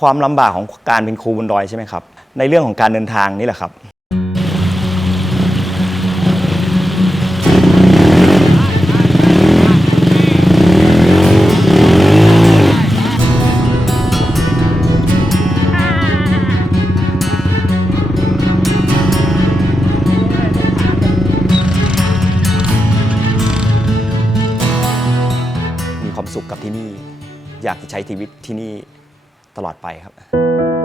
ความลำบากของการเป็นครูบนดอยใช่ไหมครับ ในเรื่องของการเดินทางนี่แหละครับ มีความสุขกับที่นี่ อยากจะใช้ชีวิตที่นี่ ตลอดไปครับ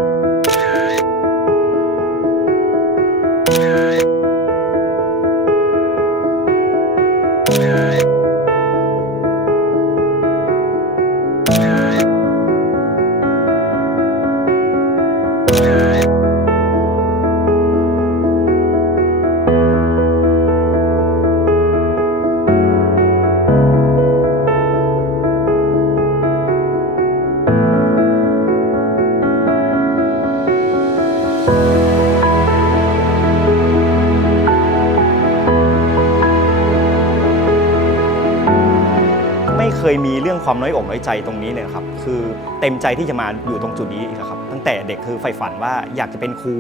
ยมีเรื่องความน้อยอกน้อยใจตรงนี้เลยครับคือเต็มใจที่จะมาอยู่ตรงจุดนี้ครับตั้งแต่เด็กคือใฝ่ฝันว่าอยากจะเป็นครู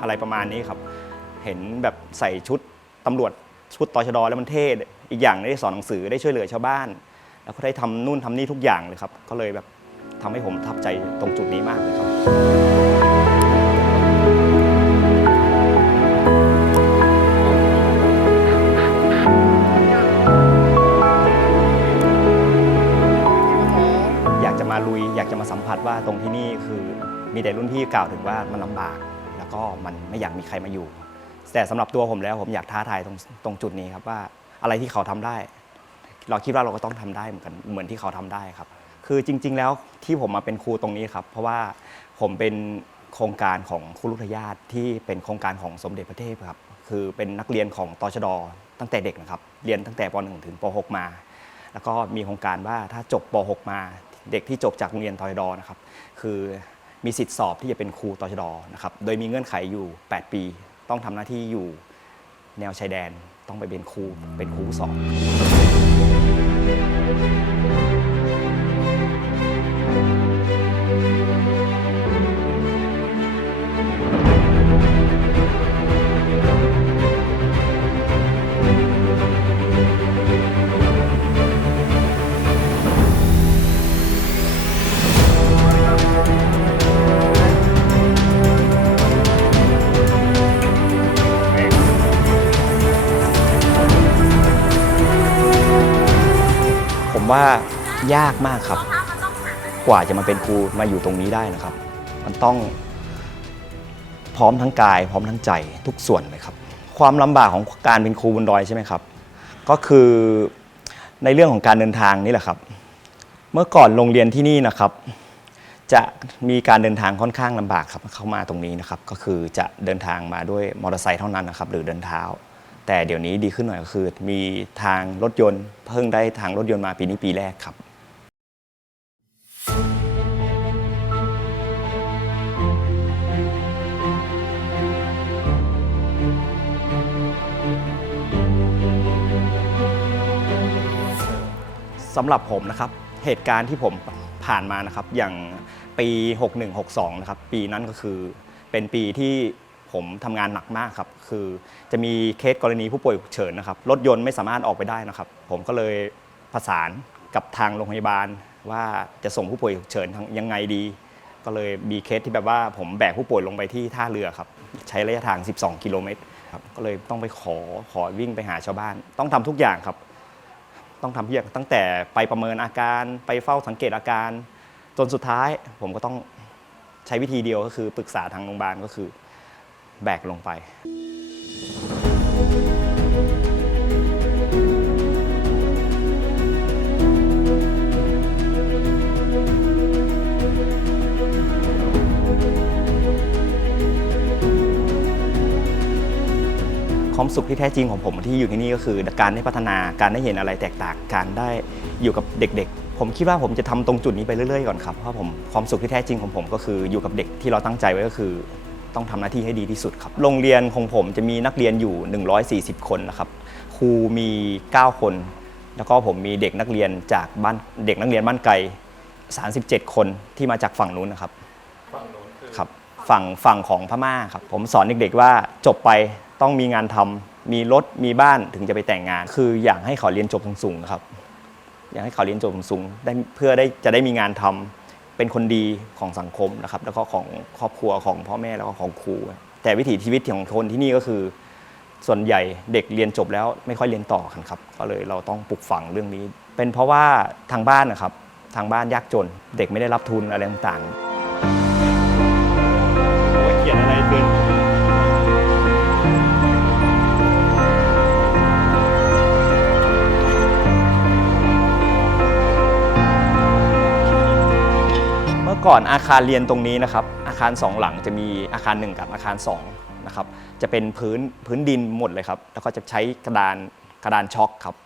อะไรประมาณนี้ครับ เห็นแบบใส่ชุดตำรวจชุดตชดแล้วมันเท่อีกอย่างได้สอนหนังสือได้ช่วยเหลือชาวบ้าน แล้วก็ได้ทำนู่นทำนี่ทุกอย่างเลยครับ ก็เลยแบบทำให้ผมทับใจตรงจุดนี้มากเลยครับ มาลุยอยากจะมาสัมผัสว่าตรงที่นี่คือมีแต่รุ่นพี่กล่าวถึงว่ามันลำบาก แล้วก็มันไม่อยากมีใครมาอยู่ แต่สำหรับตัวผมแล้วผมอยากท้าทายตรงตรงจุดนี้ครับว่าอะไรที่เขาทำได้ เราคิดว่าเราก็ต้องทำได้เหมือนกันเหมือนที่เขาทำได้ครับ คือจริง ๆ แล้วที่ผมมาเป็นครูตรงนี้ครับเพราะว่าผมเป็นโครงการของครูรุทยาตที่เป็นโครงการของสมเด็จพระเทพครับคือเป็นนักเรียนของตชดตั้งแต่เด็กนะครับ เรียนตั้งแต่ป .1 ถึงป .6 มา แล้วก็มีโครงการว่าถ้าจบป .6 มา เด็กที่จบจากโรงเรียนตชดนะครับคือมีสิทธิสอบที่จะเป็นครูตชดนะครับโดยมีเงื่อนไขอยู่ 8 ปี ต้องทำหน้าที่อยู่แนวชายแดนต้องไปเป็นครูเป็นครูสอน ว่ายากมากครับ กว่าจะมาเป็นครูมาอยู่ตรงนี้ได้นะครับ มันต้องพร้อมทั้งกาย พร้อมทั้งใจทุกส่วนเลยครับ ความลำบากของการเป็นครูบนดอยใช่ไหมครับ ก็คือในเรื่องของการเดินทางนี่แหละครับ เมื่อก่อนโรงเรียนที่นี่นะครับ จะมีการเดินทางค่อนข้างลำบากครับเข้ามาตรงนี้นะครับ ก็คือจะเดินทางมาด้วยมอเตอร์ไซค์เท่านั้นนะครับ หรือเดินเท้า แต่เดี๋ยวนี้ดีขึ้นหน่อยก็คือ มีทางรถยนต์ เพิ่งได้ทางรถยนต์มาปีนี้ปีแรกครับสำหรับผมนะครับเหตุการณ์ที่ผมผ่านมานะครับอย่างปี 6162 นะครับปีนั้นก็คือเป็นปีที่ ผมทำงานหนักมากครับ คือจะมีเคสกรณีผู้ป่วยฉุกเฉินนะครับ รถยนต์ไม่สามารถออกไปได้นะครับ ผมก็เลยประสานกับทางโรงพยาบาลว่าจะส่งผู้ป่วยฉุกเฉินทางยังไงดี ก็เลยมีเคสที่แบบว่าผมแบกผู้ป่วยลงไปที่ท่าเรือครับ ใช้ระยะทาง 12 กิโลเมตรครับ ก็เลยต้องไปขอขอวิ่งไปหาชาวบ้าน ต้องทำทุกอย่างครับ ต้องทำทุกอย่างตั้งแต่ไปประเมินอาการไปเฝ้าสังเกตอาการ จนสุดท้ายผมก็ต้องใช้วิธีเดียวก็คือปรึกษาทางโรงพยาบาลก็คือ แบกลงไป ความสุขที่แท้จริงของผมที่อยู่ที่นี่ก็คือการได้พัฒนาการได้เห็นอะไรแตกต่างการได้อยู่กับเด็กๆ ผมคิดว่าผมจะทำตรงจุดนี้ไปเรื่อยๆก่อนครับเพราะผมความสุขที่แท้จริงของผมก็คืออยู่กับเด็กที่เราตั้งใจไว้ก็คือ ต้องทำหน้าที่ให้ดีที่สุดครับ โรงเรียนของผมจะมีนักเรียนอยู่ 140 คนนะครับ ครูมี 9 คน แล้วก็ผมมีเด็กนักเรียนจากบ้านเด็กนักเรียนบ้านไกล 37 คนที่มาจากฝั่งนู้นนะครับ ฝั่งฝั่งของพม่าครับ ผมสอนเด็กๆว่าจบไปต้องมีงานทำมีรถ มีบ้านถึงจะไปแต่งงาน คืออยากให้เขาเรียนจบสูงๆครับ อยากให้เขาเรียนจบสูงๆได้เพื่อได้จะได้มีงานทำ เป็นคนดีของสังคมนะครับ แล้วก็ของครอบครัวของพ่อแม่แล้วก็ของครู แต่วิถีชีวิตของคนที่นี่ก็คือ ส่วนใหญ่เด็กเรียนจบแล้วไม่ค่อยเรียนต่อกันครับ ก็เลยเราต้องปลูกฝังเรื่องนี้ เป็นเพราะว่าทางบ้านนะครับ ทางบ้านยากจน เด็กไม่ได้รับทุนอะไรต่างๆ ก่อนอาคารเรียนตรงนี้นะครับอาคารสองหลังจะมีอาคารหนึ่งกับอาคารสองนะครับจะเป็นพื้นพื้นดินหมดเลยครับ แล้วก็จะใช้กระดานกระดานช็อกครับ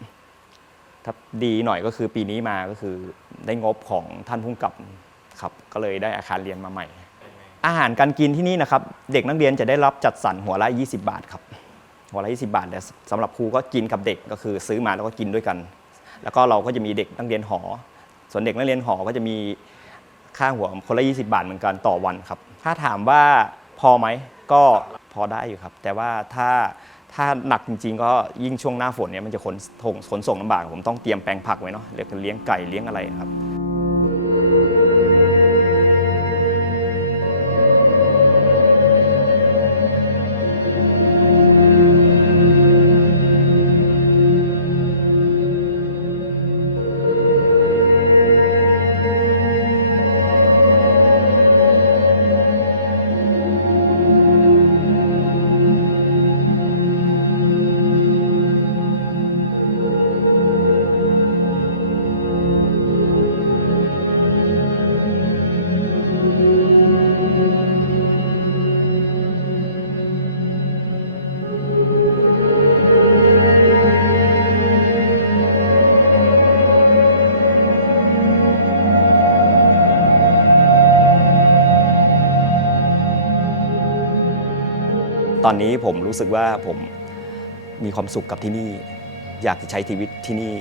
ถ้าดีหน่อยก็คือปีนี้มาก็คือได้งบของท่านผู้กำกับครับก็เลยได้อาคารเรียนมาใหม่ อาหารการกินที่นี่นะครับ เด็กนักเรียนจะได้รับจัดสรรหัวละ 20 บาทครับหัวละ20 บาทแต่สำหรับครูก็กินกับเด็กก็คือซื้อมาแล้วก็กินด้วยกัน แล้วก็เราก็จะมีเด็กนักเรียนหอ ส่วนเด็กนักเรียนหอก็จะมี ค่าหัวคนละ 20 บาทเหมือนกันต่อวันครับ ถ้าถามว่าพอไหมก็พอได้อยู่ครับ แต่ว่าถ้าถ้าหนักจริงๆ ก็ยิ่งช่วงหน้าฝนเนี่ยมันจะขนส่งขนส่งลำบากผมต้องเตรียมแปลงผักไว้เนาะเรียกเลี้ยงไก่เลี้ยงอะไรครับ ตอนนี้ผมรู้สึกว่าผมมีความสุขกับที่นี่ อยากจะใช้ชีวิตที่นี่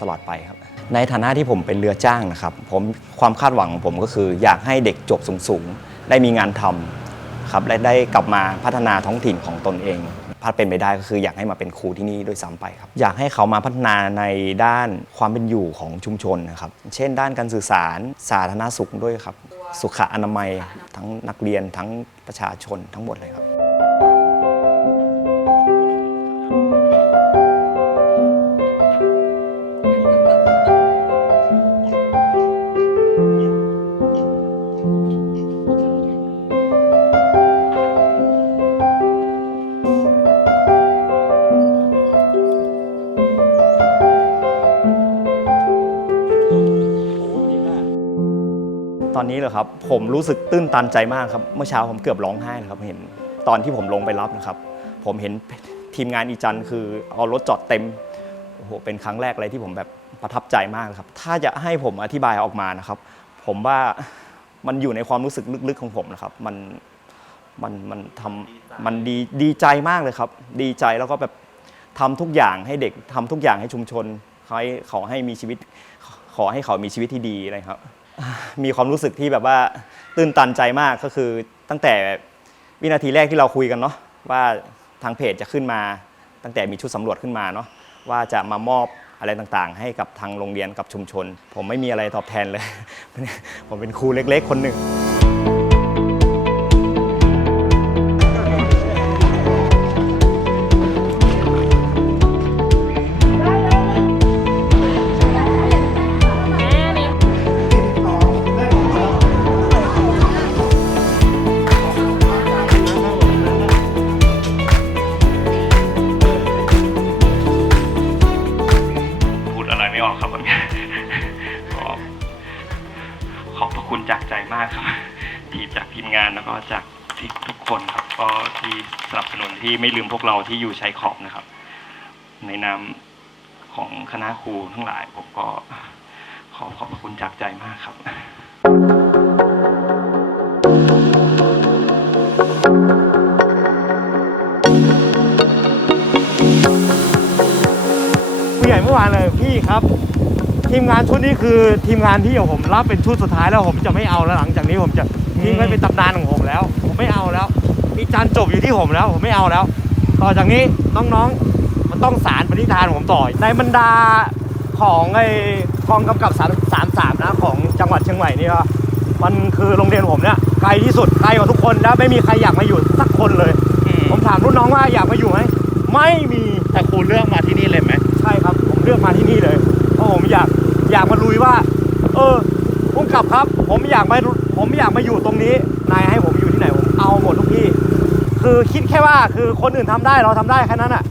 ตลอดไปครับ ในฐานะที่ผมเป็นเรือจ้างนะครับ ผมความคาดหวังของผมก็คือ อยากให้เด็กจบสูงๆ ได้มีงานทำครับและได้กลับมาพัฒนาท้องถิ่นของตนเองถ้าเป็นไปได้ก็คืออยากให้มาเป็นครูที่นี่ด้วยซ้ำไปครับ อยากให้เขามาพัฒนาในด้านความเป็นอยู่ของชุมชนนะครับ เช่น ด้านการสื่อสารสาธารณสุขด้วยครับ สุขอนามัยทั้งนักเรียนทั้งประชาชนทั้งหมดเลยครับ ตอนนี้เหรอครับผมรู้สึกตื้นตันใจมากครับเมื่อเช้าผมเกือบร้องไห้เลยครับเห็นตอนที่ผมลงไปรับนะครับ ผมเห็นทีมงานอีจันคือเอารถจอดเต็มโอ้โหเป็นครั้งแรกเลยที่ผมแบบประทับใจมากครับ ถ้าจะให้ผมอธิบายออกมานะครับ ผมว่ามันอยู่ในความรู้สึกลึกๆของผมนะครับ มันมันมันทำมันดีดีใจมากเลยครับ ดีใจแล้วก็แบบทำทุกอย่างให้เด็กทำทุกอย่างให้ชุมชนให้เขอให้มีชีวิต ขอให้เขามีชีวิตที่ดีอะไรครับ มีความรู้สึกที่แบบว่าตื้นตันใจมากก็คือตั้งแต่วินาทีแรกที่เราคุยกันเนาะว่าทางเพจจะขึ้นมา ตั้งแต่มีชุดสำรวจขึ้นมาเนาะว่าจะมามอบอะไรต่างๆ ให้กับทางโรงเรียนกับชุมชน ผมไม่มีอะไรตอบแทนเลย ผมเป็นครูเล็กๆ คนหนึ่ง ที่ไม่ลืมพวกเราที่อยู่ชายขอบนะครับ ในนามของคณะครูทั้งหลาย ผมก็ขอขอบคุณจากใจมากครับ ผู้ใหญ่เมื่อวานเลยพี่ครับ ทีมงานชุดนี้คือทีมงานที่ผมรับเป็นชุดสุดท้ายแล้วผมจะไม่เอาแล้วหลังจากนี้ผมจะทิ้งไว้เป็นตำนานของผมแล้ว ผมไม่เอาแล้ว อีจันจบอยู่ที่ผมแล้วผมไม่เอาแล้ว ต่อจากนี้น้องๆมันต้องสารปณิธานของผมต่อในบรรดาของไอ้กองกำกับสามสามสามนะของจังหวัดเชียงใหม่นี่ก็มันคือโรงเรียนผมเนี่ยไกลที่สุดไกลกว่าทุกคนแล้วไม่มีใครอยากมาอยู่สักคนเลย ผมถามรุ่นน้องว่าอยากมาอยู่ไหมไม่มีแต่ครูเลือกมาที่นี่เลยไหมใช่ครับ ผมเลือกมาที่นี่เลยเพราะผมอยากอยากมาลุยว่า เออพุ่งกลับครับ ผมอยากมาผมอยากมาอยู่ตรงนี้นายให้ผมอยู่ที่ไหนผมเอาหมดทุกที่ คือคิดแค่ว่าคือคนอื่นทำได้เราทำได้แค่นั้นอะ